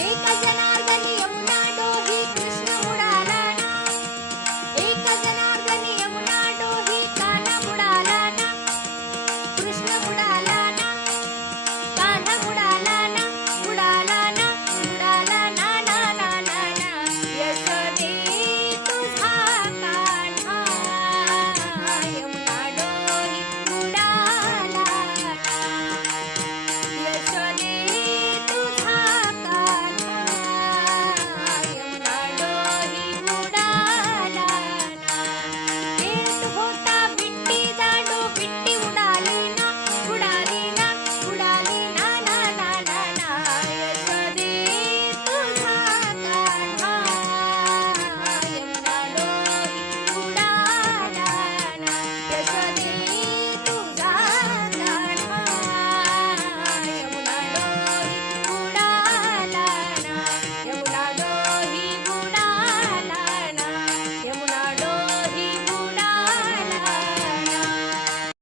いい感じ。